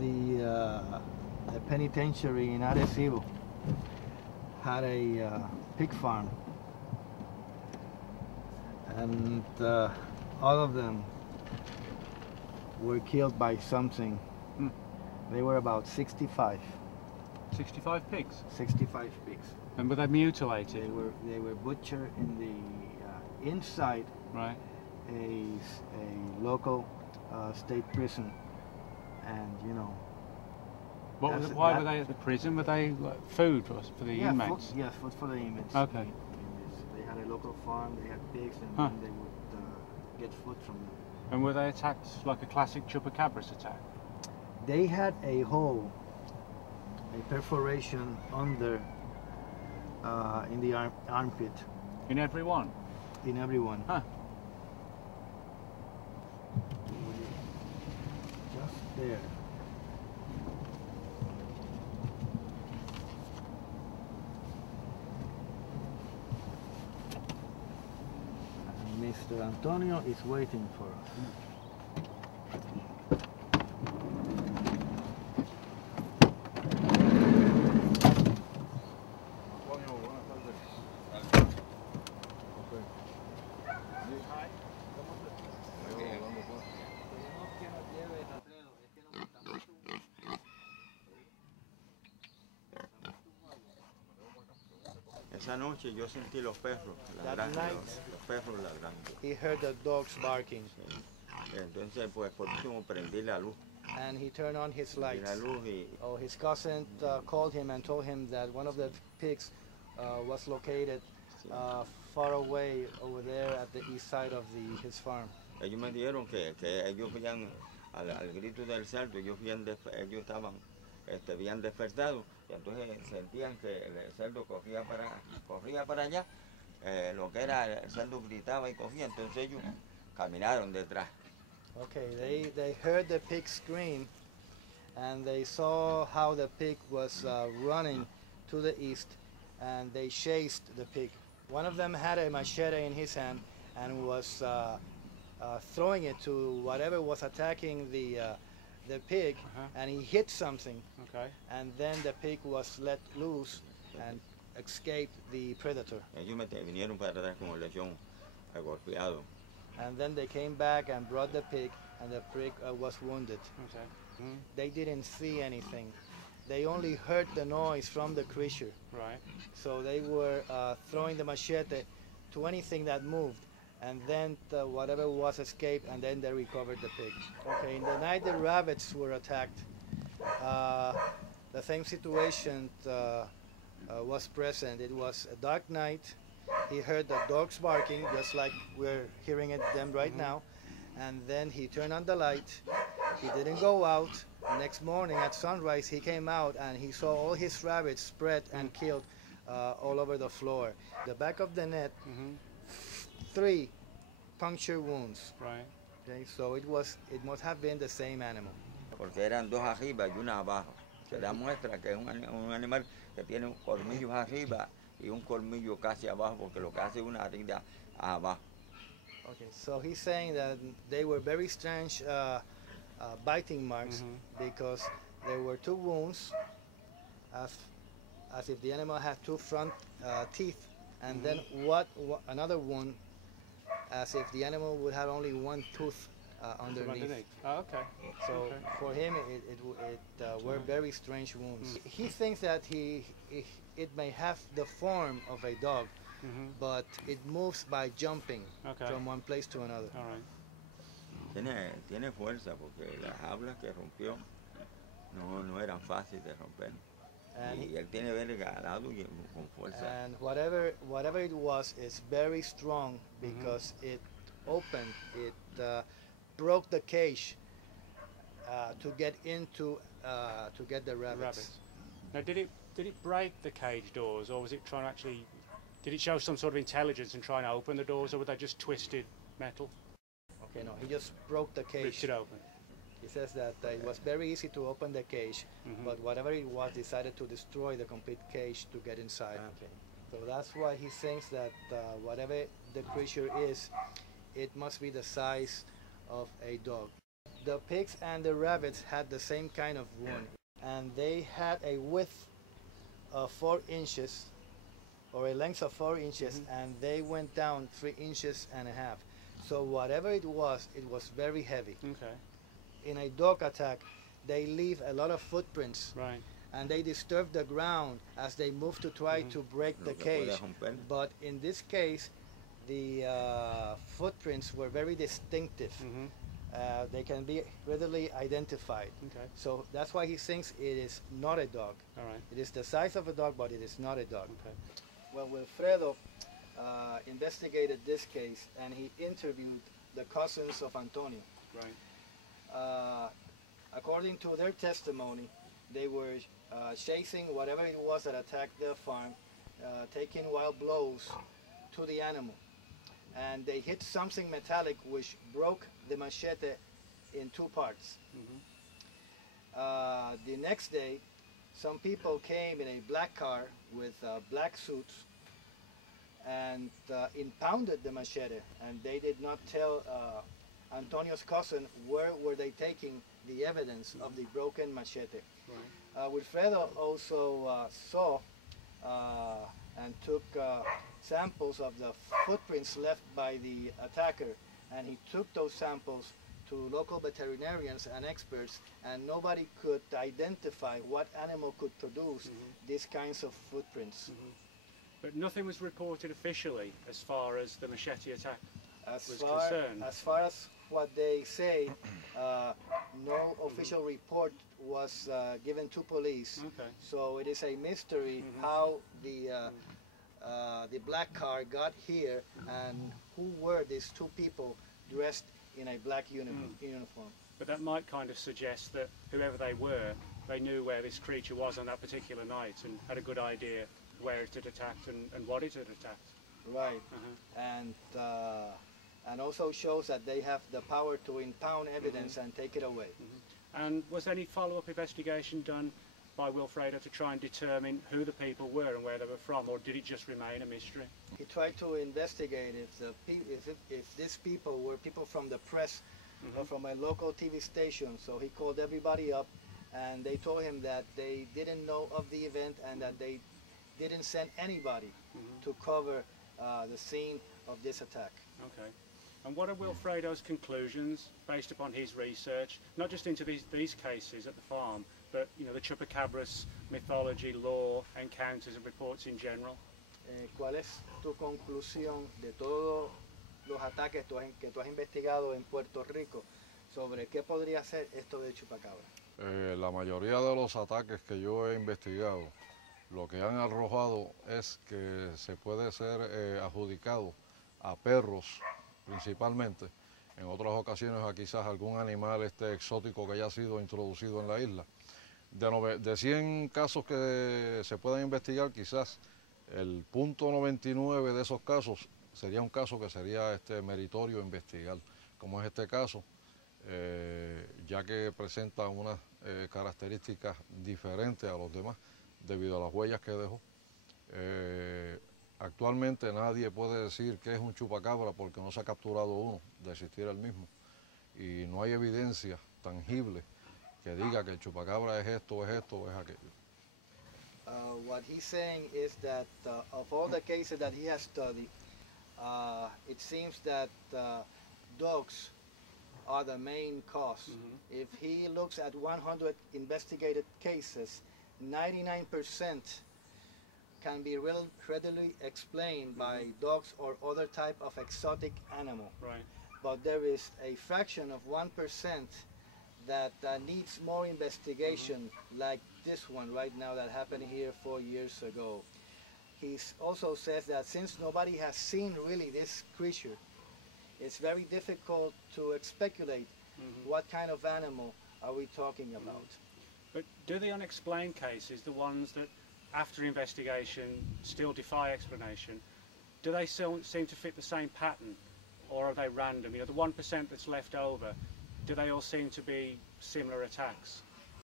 The penitentiary in Arecibo had a pig farm, and all of them were killed by something. They were about 65. 65 pigs? 65 pigs. And were they mutilated? They were butchered in the inside right. a local state prison, and you know. Why were they at the prison? Were they like, food for the inmates? Yes, food for the inmates. Okay. They had a local farm, they had pigs, and then they would get food from them. And were they attacked like a classic chupacabras attack? They had a hole, a perforation under, in the armpit. In every one? In every one. Huh. Just there. Mr. Antonio is waiting for us. Esa noche yo sentí los perros ladrando, los perros ladrando. He heard the dogs barking. Sí. Entonces, pues por último prendí la luz. And he turned on his lights. La luz oh, his cousin called him and told him that one of the pigs was located far away over there at the east side of his farm. Ellos me dijeron que ellos veían al grito del cerdo, ellos estaban habían despertado y entonces sentían que el cerdo corría para allá, lo que era el cerdo gritaba y cogía, entonces ellos caminaron detrás. Okay, they heard the pig scream, and they saw how the pig was running to the east, and they chased the pig. One of them had a machete in his hand and was throwing it to whatever was attacking the pig, and he hit something, and then the pig was let loose and escaped the predator. Ellos vinieron para atrás como el león golpeado. And then they came back and brought the pig, and the pig was wounded. They didn't see anything. They only heard the noise from the creature. Right. So they were throwing the machete to anything that moved, and then whatever was escaped, and then they recovered the pig. Okay, in the night the rabbits were attacked. The same situation was present. It was a dark night. He heard the dogs barking, just like we're hearing them right now, and then he turned on the light. He didn't go out. Next morning at sunrise, he came out and he saw all his rabbits spread and killed all over the floor. The back of the neck, 3 puncture wounds. Right. Okay, so it must have been the same animal. Porque eran 2 arriba y 1 abajo. Se da muestra que es un animal que tiene colmillos arriba y un colmillo casi abajo, porque lo que hace una herida abajo. Okay, so he's saying that they were very strange biting marks because there were 2 wounds, as if the animal had 2 front teeth, and then another wound, as if the animal would have only 1 tooth underneath. Oh, okay. So for him, it were very strange wounds. He thinks that it may have the form of a dog, but it moves by jumping from one place to another. All right. Tiene fuerza porque las hablas que rompió no eran fáciles de romper. Y él tiene ganado y con fuerza. And whatever it was, it's very strong because it opened, it broke the cage to get the rabbits. Now, did it break the cage doors, or was it trying to actually? Did it show some sort of intelligence in trying to open the doors, or were they just twisted metal? Okay, no, he just broke the cage. Ripped it open. He says that it was very easy to open the cage, but whatever it was, decided to destroy the complete cage to get inside. Okay. So that's why he thinks that whatever the creature is, it must be the size of a dog. The pigs and the rabbits had the same kind of wound, and they had a width of 4 inches, or a length of 4 inches, and they went down 3 inches and a half. So whatever it was very heavy. Okay. In a dog attack, they leave a lot of footprints, Right. and they disturb the ground as they move to try to break the cage. But in this case, the footprints were very distinctive. They can be readily identified. Okay. So that's why he thinks it is not a dog. All right. It is the size of a dog, but it is not a dog. Okay. Well, Wilfredo investigated this case, and he interviewed the cousins of Antonio. Right. According to their testimony, they were chasing whatever it was that attacked their farm, taking wild blows to the animal. And they hit something metallic which broke the machete in 2 parts. The next day, some people came in a black car with black suits and impounded the machete, and they did not tell Antonio's cousin where were they taking the evidence of the broken machete. Right. Wilfredo also saw and took samples of the footprints left by the attacker, and he took those samples to local veterinarians and experts, and nobody could identify what animal could produce these kinds of footprints. But nothing was reported officially as far as the machete attack As was far, concerned. as far as what they say, no official report was given to police. Okay. So it is a mystery how the black car got here and who were these 2 people dressed in a black uniform. But that might kind of suggest that whoever they were, they knew where this creature was on that particular night and had a good idea where it had attacked and what it had attacked. Right. And also shows that they have the power to impound evidence and take it away. And was any follow-up investigation done by Wilfredo to try and determine who the people were and where they were from, or did it just remain a mystery? He tried to investigate if these people were people from the press or from a local TV station. So he called everybody up, and they told him that they didn't know of the event and that they didn't send anybody to cover the scene of this attack. Okay. And what are Wilfredo's conclusions based upon his research, not just into these cases at the farm, but the chupacabras, mythology, law, encounters and reports in general? ¿Cuál es tu conclusión de todos los ataques que tú has investigado en Puerto Rico sobre qué podría ser esto de chupacabra? La mayoría de los ataques que yo he investigado, lo que han arrojado es que se puede ser adjudicado a perros principalmente, en otras ocasiones a quizás algún animal exótico que haya sido introducido en la isla. De 100 casos que se pueden investigar, quizás el .99 de esos casos sería un caso que sería meritorio investigar, como es este caso, ya que presenta unas características diferentes a los demás debido a las huellas que dejó. Actualmente nadie puede decir que es un chupacabra porque no se ha capturado uno de existir el mismo, y no hay evidencia tangible que diga que el chupacabra es esto, o es aquello. What he's saying is that of all the cases that he has studied, it seems that dogs are the main cause. If he looks at 100 investigated cases, 99% can be readily explained by dogs or other type of exotic animal. Right. But there is a fraction of 1% that needs more investigation, like this one right now that happened here 4 years ago. He also says that since nobody has seen really this creature, it's very difficult to speculate what kind of animal are we talking about. But do the unexplained cases, the ones that after investigation still defy explanation, do they still seem to fit the same pattern, or are they random? The 1% that's left over, do they all seem to be similar attacks?